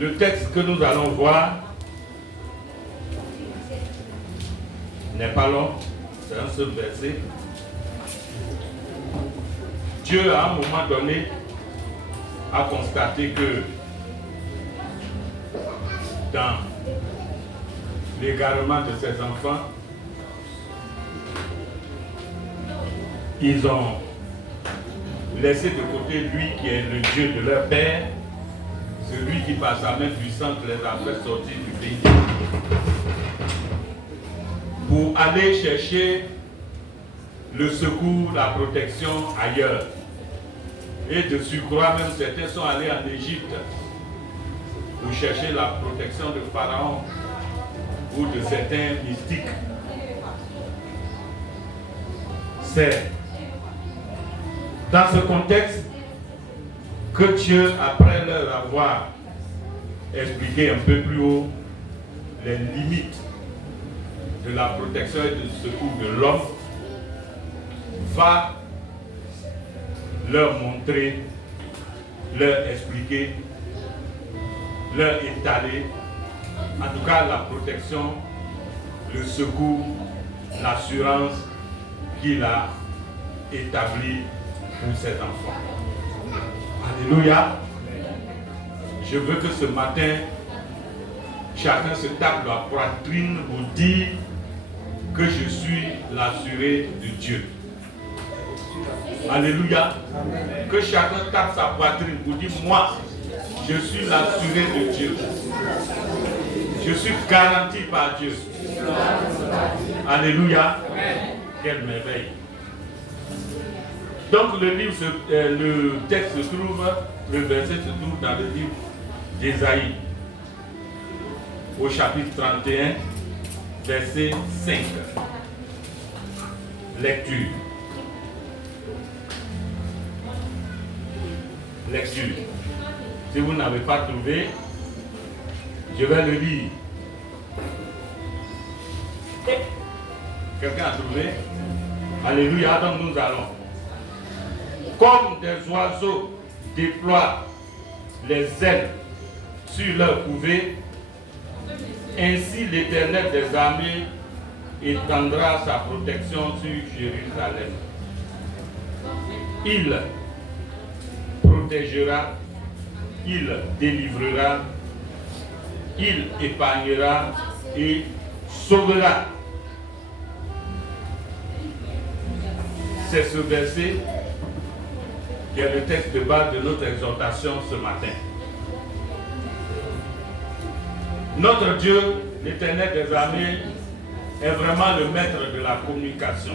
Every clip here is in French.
Le texte que nous allons voir n'est pas long, c'est un seul verset. Dieu, à un moment donné, a constaté que dans l'égarement de ses enfants, ils ont laissé de côté lui qui est le Dieu de leur père, celui qui par sa main puissante les a fait sortir du pays, pour aller chercher le secours, la protection ailleurs. Et de surcroît, même certains sont allés en Égypte pour chercher la protection de Pharaon ou de certains mystiques. C'est dans ce contexte que Dieu, après leur avoir expliqué un peu plus haut les limites de la protection et du secours de l'homme, va leur montrer, leur expliquer, leur étaler, en tout cas la protection, le secours, l'assurance qu'il a établie pour ses enfants. Alléluia. Je veux que ce matin, chacun se tape la poitrine pour dire que je suis l'assuré de Dieu. Alléluia. Que chacun tape sa poitrine pour dire, moi, je suis l'assuré de Dieu. Je suis garanti par Dieu. Alléluia. Quelle merveille. Donc le texte se trouve, le verset se trouve dans le livre d'Ésaïe, au chapitre 31, verset 5. Lecture. Lecture. Si vous n'avez pas trouvé, je vais le lire. Quelqu'un a trouvé? Alléluia, donc nous allons. Comme des oiseaux déploient les ailes sur leur couvée, ainsi l'Éternel des armées étendra sa protection sur Jérusalem. Il protégera, il délivrera, il épargnera et sauvera. C'est ce verset qui est le texte de base de notre exhortation ce matin. Notre Dieu, l'Éternel des armées, est vraiment le maître de la communication.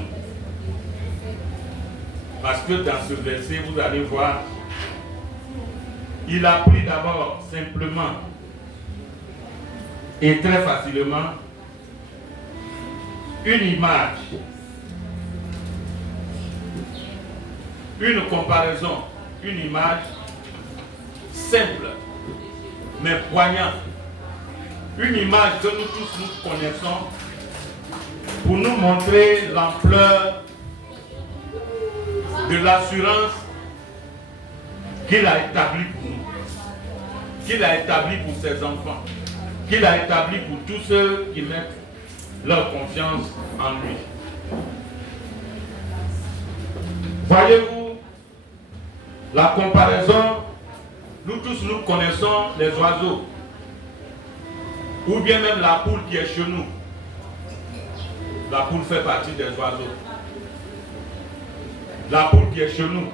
Parce que dans ce verset, vous allez voir, il a pris d'abord simplement et très facilement une image, une comparaison, une image simple mais poignante, une image que nous tous nous connaissons pour nous montrer l'ampleur de l'assurance qu'il a établie pour nous, qu'il a établie pour ses enfants, qu'il a établie pour tous ceux qui mettent leur confiance en lui. Voyez-vous, la comparaison, nous tous nous connaissons les oiseaux, ou bien même la poule qui est chez nous. La poule fait partie des oiseaux. La poule qui est chez nous.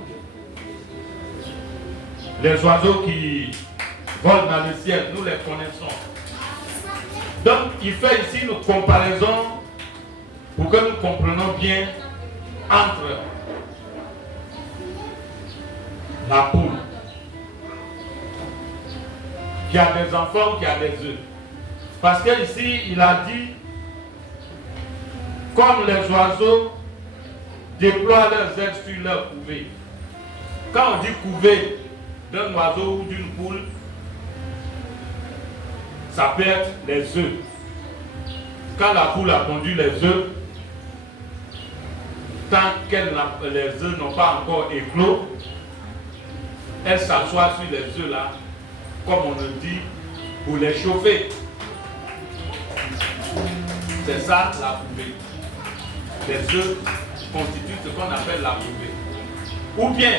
Les oiseaux qui volent dans le ciel, nous les connaissons. Donc, il fait ici une comparaison pour que nous comprenions bien entre la poule qui a des enfants, qui a des œufs. Parce qu'ici, il a dit, comme les oiseaux déploient leurs ailes sur leur couvée. Quand on dit couvée d'un oiseau ou d'une poule, ça peut être les œufs. Quand la poule a pondu les œufs, tant que les œufs n'ont pas encore éclos, elle s'assoit sur les œufs là, comme on le dit, pour les chauffer. C'est ça la poupée. Les œufs constituent ce qu'on appelle la poupée. Ou bien,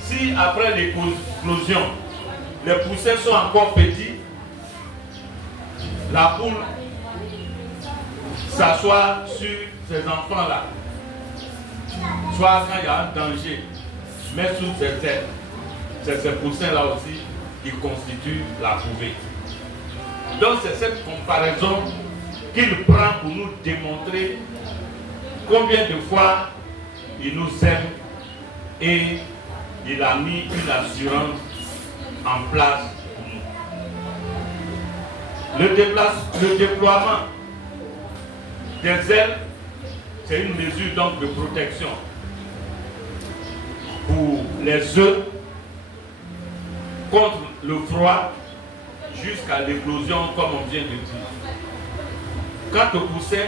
si après l'éclosion, les poussins sont encore petits, la poule s'assoit sur ces enfants-là. Soit quand il y a un danger, mais sous ses ailes. C'est ces poussins-là aussi qui constituent la poupée. Donc c'est cette comparaison qu'il prend pour nous démontrer combien de fois il nous aime et il a mis une assurance en place pour nous. Le déploiement des ailes, c'est une mesure donc de protection pour les œufs contre le froid jusqu'à l'éclosion, comme on vient de dire. Quant au poussin,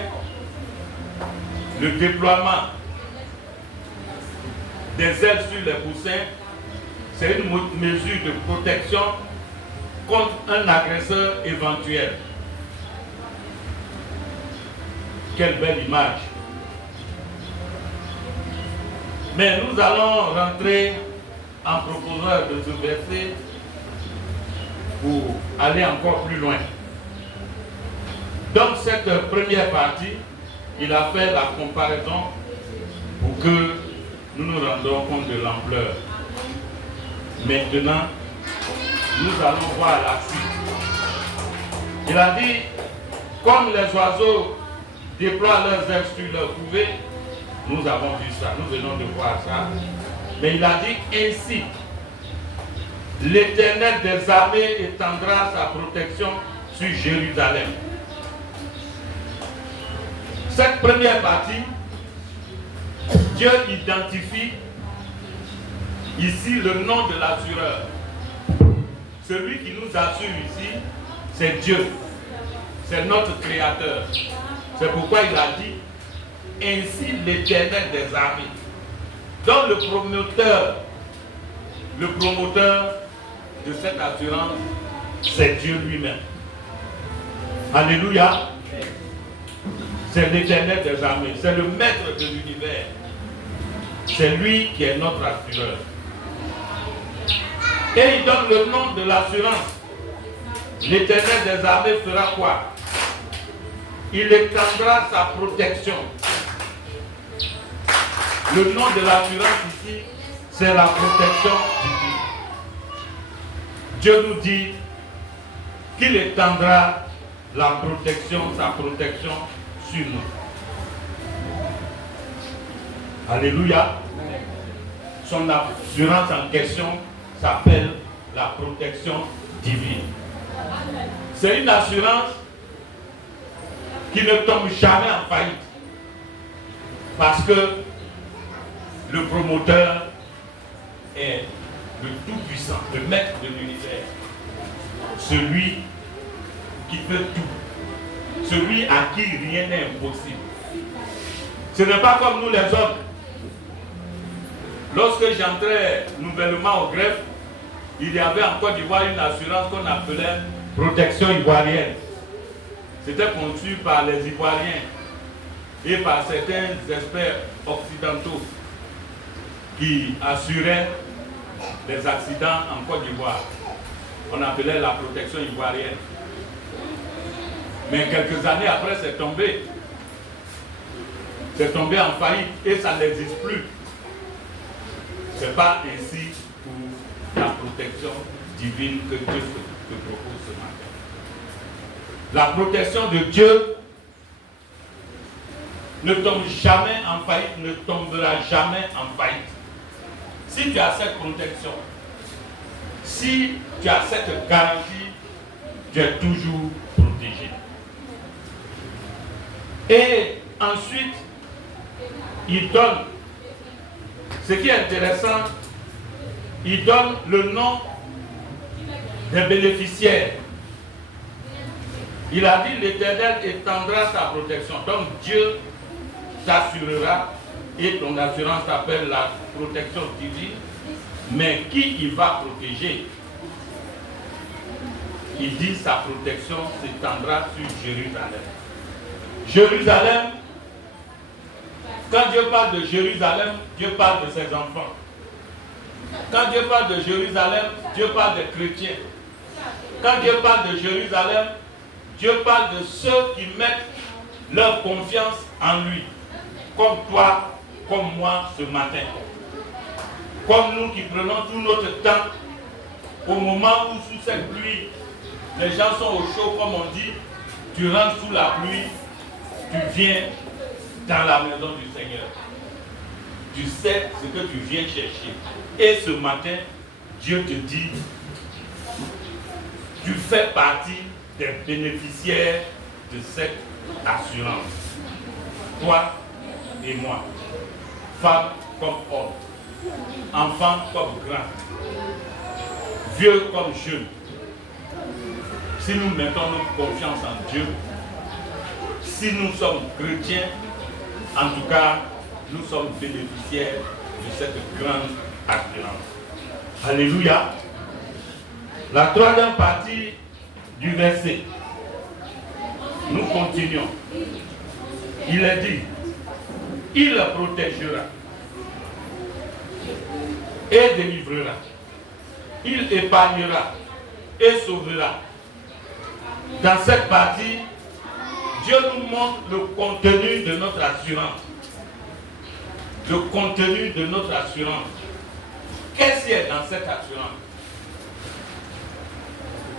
le déploiement des ailes sur les poussins, c'est une mesure de protection contre un agresseur éventuel. Quelle belle image! Mais nous allons rentrer en profondeur de ce verset pour aller encore plus loin. Donc cette première partie, il a fait la comparaison pour que nous nous rendions compte de l'ampleur. Maintenant, nous allons voir la suite. Il a dit, comme les oiseaux déploient leurs ailes sur leur couvée, nous avons vu ça, nous venons de voir ça. Mais il a dit ainsi, l'Éternel des armées étendra sa protection sur Jérusalem. Cette première partie, Dieu identifie ici le nom de l'assureur. Celui qui nous assure ici, c'est Dieu. C'est notre Créateur. C'est pourquoi il a dit ainsi l'Éternel des armées. Donc le promoteur de cette assurance, c'est Dieu lui-même. Alléluia. C'est l'Éternel des armées. C'est le maître de l'univers. C'est lui qui est notre assureur. Et il donne le nom de l'assurance. L'Éternel des armées fera quoi? Il étendra sa protection. Le nom de l'assurance ici, c'est la protection divine. Dieu nous dit qu'il étendra la protection, sa protection sur nous. Alléluia. Son assurance en question s'appelle la protection divine. C'est une assurance qui ne tombe jamais en faillite. Parce que le promoteur est le Tout-Puissant, le maître de l'univers. Celui qui fait tout. Celui à qui rien n'est impossible. Ce n'est pas comme nous les hommes. Lorsque j'entrais nouvellement au greffe, il y avait en Côte d'Ivoire une assurance qu'on appelait protection ivoirienne. C'était conçu par les Ivoiriens et par certains experts occidentaux qui assuraient les accidents en Côte d'Ivoire. On appelait la protection ivoirienne. Mais quelques années après, c'est tombé. C'est tombé en faillite et ça n'existe plus. Ce n'est pas ainsi pour la protection divine que Dieu te propose ce matin. La protection de Dieu ne tombe jamais en faillite, ne tombera jamais en faillite. Si tu as cette protection, si tu as cette garantie, tu es toujours protégé. Et ensuite, il donne, ce qui est intéressant, il donne le nom des bénéficiaires. Il a dit l'Éternel étendra sa protection. Donc Dieu t'assurera et ton assurance s'appelle la protection divine. Mais qui il va protéger? il dit sa protection s'étendra sur Jérusalem. Jérusalem, quand Dieu parle de Jérusalem, Dieu parle de ses enfants. Quand Dieu parle de Jérusalem, Dieu parle des chrétiens. Quand Dieu parle de Jérusalem, Dieu parle de ceux qui mettent leur confiance en lui. Comme toi, comme moi ce matin. Comme nous qui prenons tout notre temps, au moment où sous cette pluie, les gens sont au chaud, comme on dit, tu rentres sous la pluie, tu viens dans la maison du Seigneur. Tu sais ce que tu viens chercher. Et ce matin, Dieu te dit, tu fais partie des bénéficiaires de cette assurance. Toi et moi, femme comme homme, enfant comme grand, vieux comme jeune. Si nous mettons notre confiance en Dieu, si nous sommes chrétiens, en tout cas, nous sommes bénéficiaires de cette grande assurance. Alléluia. La troisième partie du verset. Nous continuons. Il est dit, il le protégera et délivrera. Il épargnera et sauvera. Dans cette partie, Dieu nous montre le contenu de notre assurance. Le contenu de notre assurance. Qu'est-ce qui est dans cette assurance?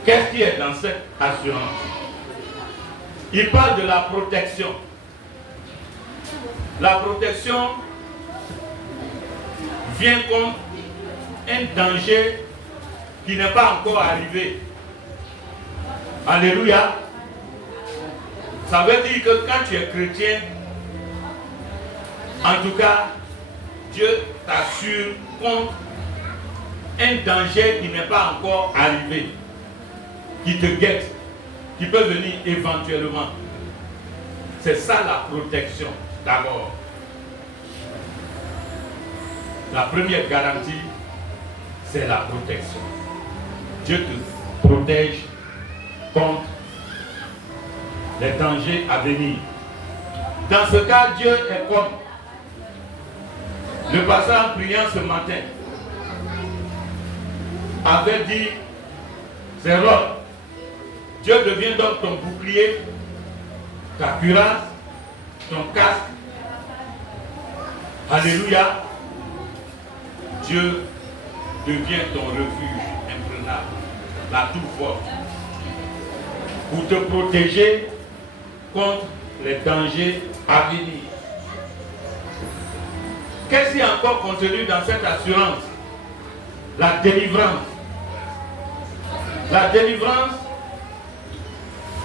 Qu'est-ce qui est dans cette assurance? Il parle de la protection. La protection vient contre un danger qui n'est pas encore arrivé. Alléluia. Ça veut dire que quand tu es chrétien, en tout cas, Dieu t'assure contre un danger qui n'est pas encore arrivé, qui te guette, qui peut venir éventuellement. C'est ça la protection d'abord. La première garantie, c'est la protection. Dieu te protège contre les dangers à venir. Dans ce cas, Dieu est comme le pasteur en priant ce matin avait dit, c'est Rod. Dieu devient donc ton bouclier, ta cuirasse, ton casque. Alléluia. Dieu devient ton refuge imprenable, la tour forte, pour te protéger contre les dangers à venir. Qu'est-ce qui est encore contenu dans cette assurance? La délivrance. La délivrance,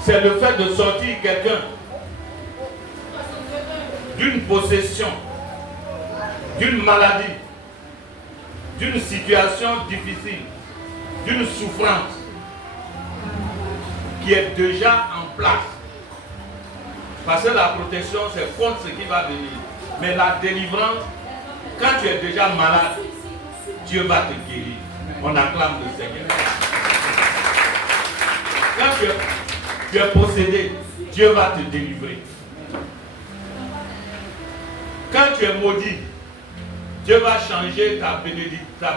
c'est le fait de sortir quelqu'un d'une possession, d'une maladie, d'une situation difficile, d'une souffrance qui est déjà en place. Parce que la protection, c'est contre ce qui va venir. Mais la délivrance, quand tu es déjà malade, Dieu va te guérir. On acclame le Seigneur. Quand tu es possédé, Dieu va te délivrer. Quand tu es maudit, Dieu va changer ta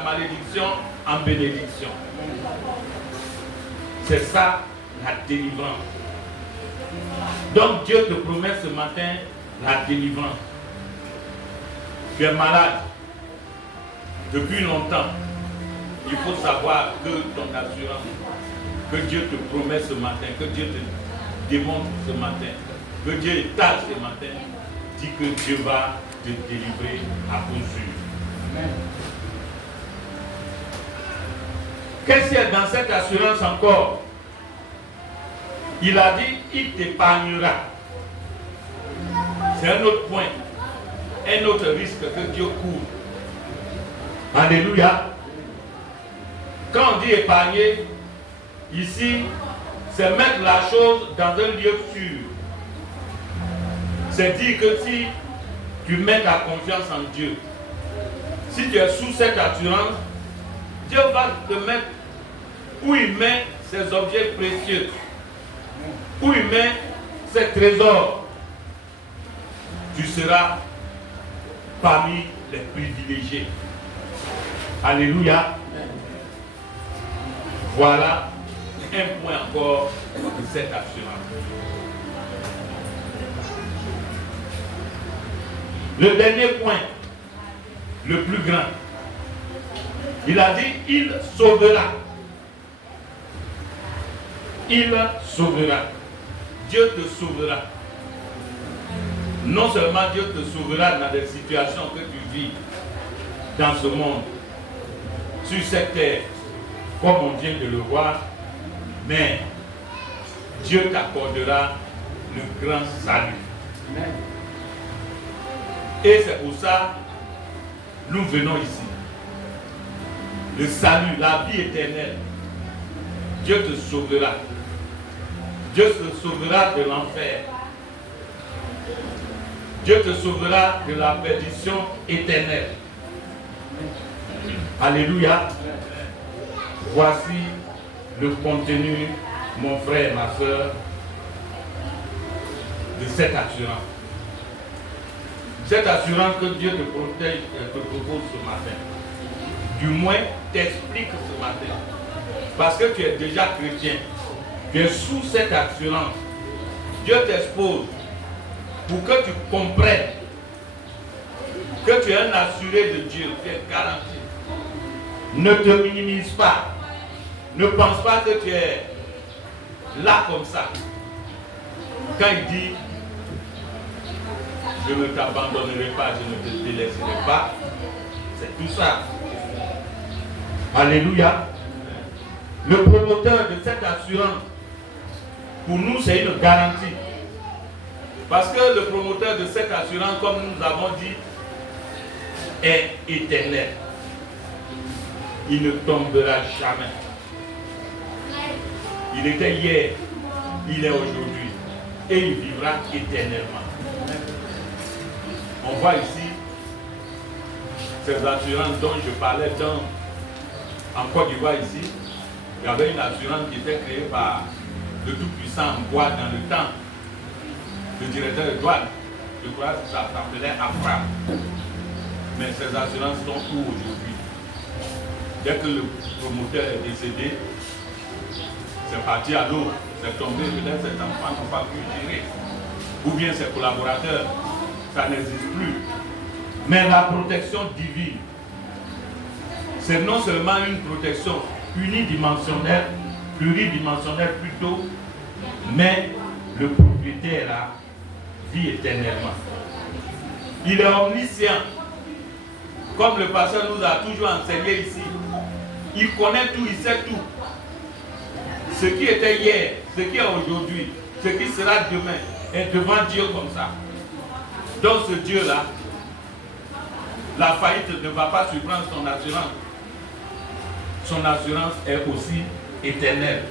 malédiction en bénédiction. C'est ça la délivrance. Donc Dieu te promet ce matin la délivrance. Tu es malade depuis longtemps. Il faut savoir que ton assurance, que Dieu te promet ce matin, que Dieu te démontre ce matin, que Dieu étale ce matin, dit que Dieu va te délivrer à coup sûr. Amen. Qu'est-ce qu'il y a dans cette assurance encore? Il a dit, il t'épargnera. C'est un autre point, un autre risque que Dieu court. Alléluia. Quand on dit épargner, ici, c'est mettre la chose dans un lieu sûr. C'est dire que si tu mets ta confiance en Dieu, si tu es sous cette assurance, Dieu va te mettre où il met ces objets précieux, où il met ses trésors, tu seras parmi les privilégiés. Alléluia. Voilà un point encore de cette assurance. Le dernier point, le plus grand, il a dit, il sauvera. Il sauvera. Dieu te sauvera. Non seulement Dieu te sauvera dans des situations que tu vis dans ce monde, sur cette terre, comme on vient de le voir, mais Dieu t'accordera le grand salut. Amen. Et c'est pour ça nous venons ici. Le salut, la vie éternelle. Dieu te sauvera. Dieu te sauvera de l'enfer. Dieu te sauvera de la perdition éternelle. Alléluia. Voici le contenu, mon frère, ma soeur, de cette assurance. Cette assurance que Dieu te protège, te propose ce matin. Du moins, t'explique ce matin. Parce que tu es déjà chrétien. Tu es sous cette assurance. Dieu t'expose pour que tu comprennes que tu es un assuré de Dieu, tu es garanti. Ne te minimise pas. Ne pense pas que tu es là comme ça. Quand il dit je ne t'abandonnerai pas, je ne te délaisserai pas, c'est tout ça. Alléluia. Le promoteur de cette assurance, pour nous, c'est une garantie. Parce que le promoteur de cette assurance, comme nous avons dit, est éternel. Il ne tombera jamais. Il était hier, il est aujourd'hui, et il vivra éternellement. On voit ici ces assurances dont je parlais en Côte d'Ivoire ici. Il y avait une assurance qui était créée par le Tout-Puissant en bois dans le temps. Le directeur de douane, je crois que ça s'appelait Afra. Mais ces assurances sont où aujourd'hui? Dès que le promoteur est décédé, c'est parti à l'eau, c'est tombé, peut-être ses enfants n'ont pas pu gérer. Ou bien ses collaborateurs, ça n'existe plus. Mais la protection divine, c'est non seulement une protection unidimensionnelle, pluridimensionnelle plutôt, mais le propriétaire là vit éternellement. Il est omniscient. Comme le pasteur nous a toujours enseigné ici. Il connaît tout, il sait tout. Ce qui était hier, ce qui est aujourd'hui, ce qui sera demain, est devant Dieu comme ça. Donc ce Dieu-là, la faillite ne va pas surprendre son assurance. Son assurance est aussi éternelle.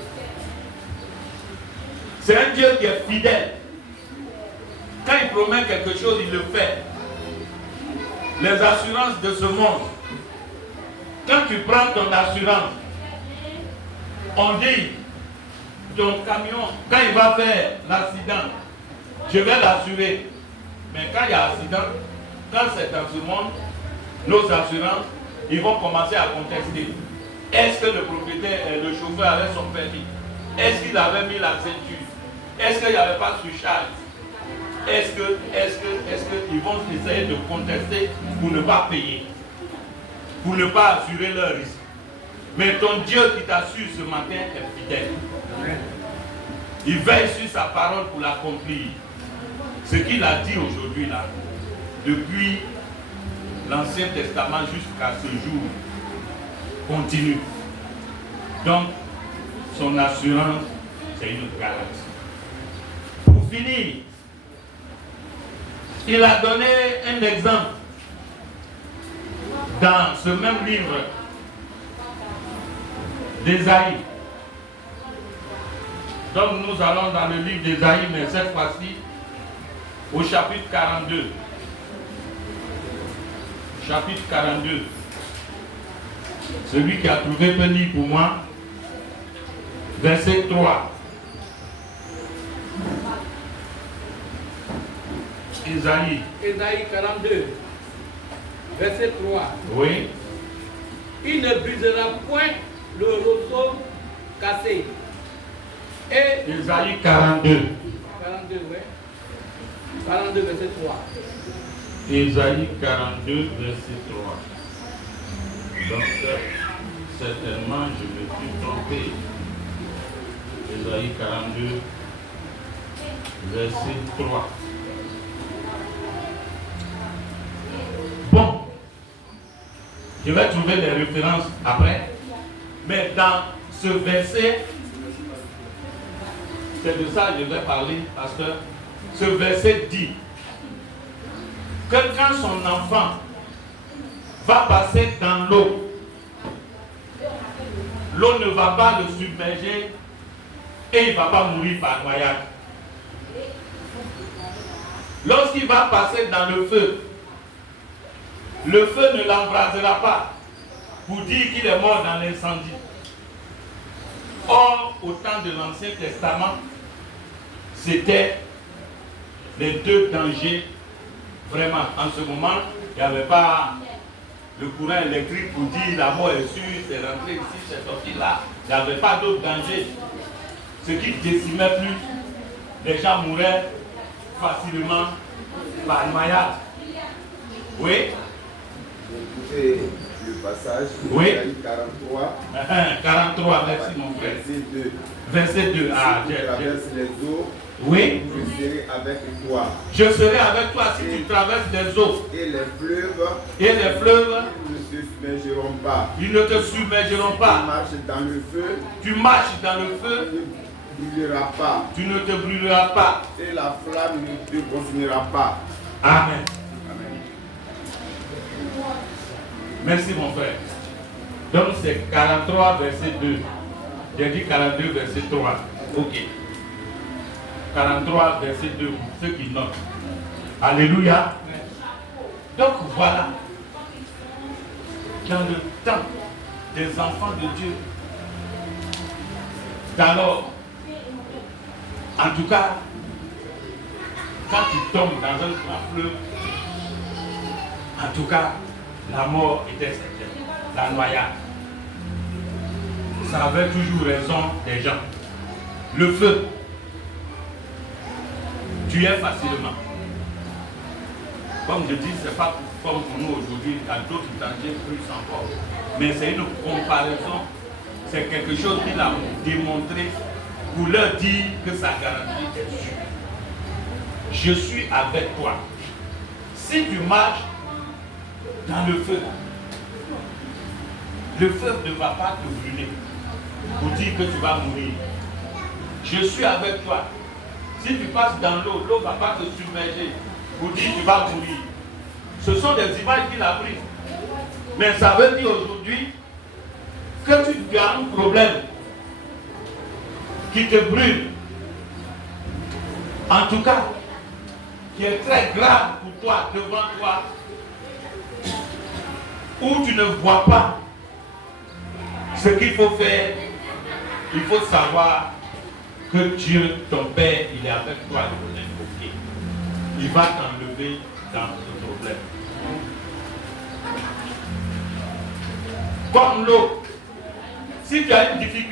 C'est un Dieu qui est fidèle. Quand il promet quelque chose, il le fait. Les assurances de ce monde, quand tu prends ton assurance, on dit, ton camion, quand il va faire l'accident, je vais l'assurer. Mais quand il y a accident, quand c'est dans ce monde, nos assurances, ils vont commencer à contester. Est-ce que le propriétaire, le chauffeur avait son permis? Est-ce qu'il avait mis la ceinture? Est-ce qu'il n'y avait pas de surcharge? Est-ce qu'ils vont essayer de contester pour ne pas payer? Pour ne pas assurer leur risque? Mais ton Dieu qui t'assure ce matin est fidèle. Il veille sur sa parole pour l'accomplir. Ce qu'il a dit aujourd'hui là, depuis l'Ancien Testament jusqu'à ce jour, continue. Donc, son assurance, c'est une garantie. Pour finir, il a donné un exemple dans ce même livre d'Ésaïe. Donc nous allons dans le livre d'Ésaïe, mais cette fois-ci au chapitre 42. Chapitre 42. Celui qui a trouvé peut lire pour moi. verset 3. Isaïe 42, verset 3. Oui. Il ne brisera point le roseau cassé. Et Isaïe 42. 42, oui. 42, verset 3. Isaïe 42, verset 3. Donc, certainement, je me suis trompé. Isaïe 42, verset 3. Bon, je vais trouver des références après, mais dans ce verset, c'est de ça que je vais parler, parce que ce verset dit que quand son enfant va passer dans l'eau, l'eau ne va pas le submerger et il ne va pas mourir par noyade. Lorsqu'il va passer dans le feu ne l'embrasera pas pour dire qu'il est mort dans l'incendie. Or, au temps de l'Ancien Testament, c'était les deux dangers. Vraiment, en ce moment, il n'y avait pas le courant électrique pour dire la mort est sûre, c'est rentré ici, c'est sorti là. Il n'y avait pas d'autre danger. Ce qui décimait plus, les gens mouraient facilement par noyade. Oui. Écoutez le passage, Oui. 43. 43, merci mon frère. Verset 2. Verset 2. Ah, Si tu traverses les eaux, oui. je serai avec toi. Je serai avec toi si tu traverses des eaux. Et les fleuves, Et les fleuves, ils ne se submergeront pas. ils ne te submergeront Tu pas. marches dans le feu, Tu marches dans le feu, tu ne brûleras pas. tu ne te brûleras pas. Et la flamme ne te consumera pas. Amen. Amen. Merci mon frère. Donc c'est 43 verset 2. J'ai dit 42 verset 3. Ok. 43 verset 2 pour ceux qui notent. Alléluia. Donc voilà. Dans le temps des enfants de Dieu. Alors, en tout cas, quand tu tombes dans un grand fleuve, en tout cas, la mort était certaine, la noyade. Ça avait toujours raison des gens. Le feu, tu es facilement. Comme je dis, ce n'est pas comme pour nous aujourd'hui, il y a d'autres dangers plus encore. Mais c'est une comparaison, c'est quelque chose qu'il a démontré pour leur dire que sa garantie est sûre. Je suis avec toi. Si tu marches dans le feu ne va pas te brûler pour dire que tu vas mourir. Je suis avec toi. Si tu passes dans l'eau, l'eau ne va pas te submerger pour dire que tu vas mourir. Ce sont des images qu'il a prises. Mais ça veut dire aujourd'hui que tu as un problème qui te brûle. En tout cas, qui est très grave pour toi, devant toi, où tu ne vois pas ce qu'il faut faire. Il faut savoir que Dieu, ton Père, il est avec toi pour l'invoquer. Il va t'enlever dans ce problème. Comme l'eau, si tu as une difficulté,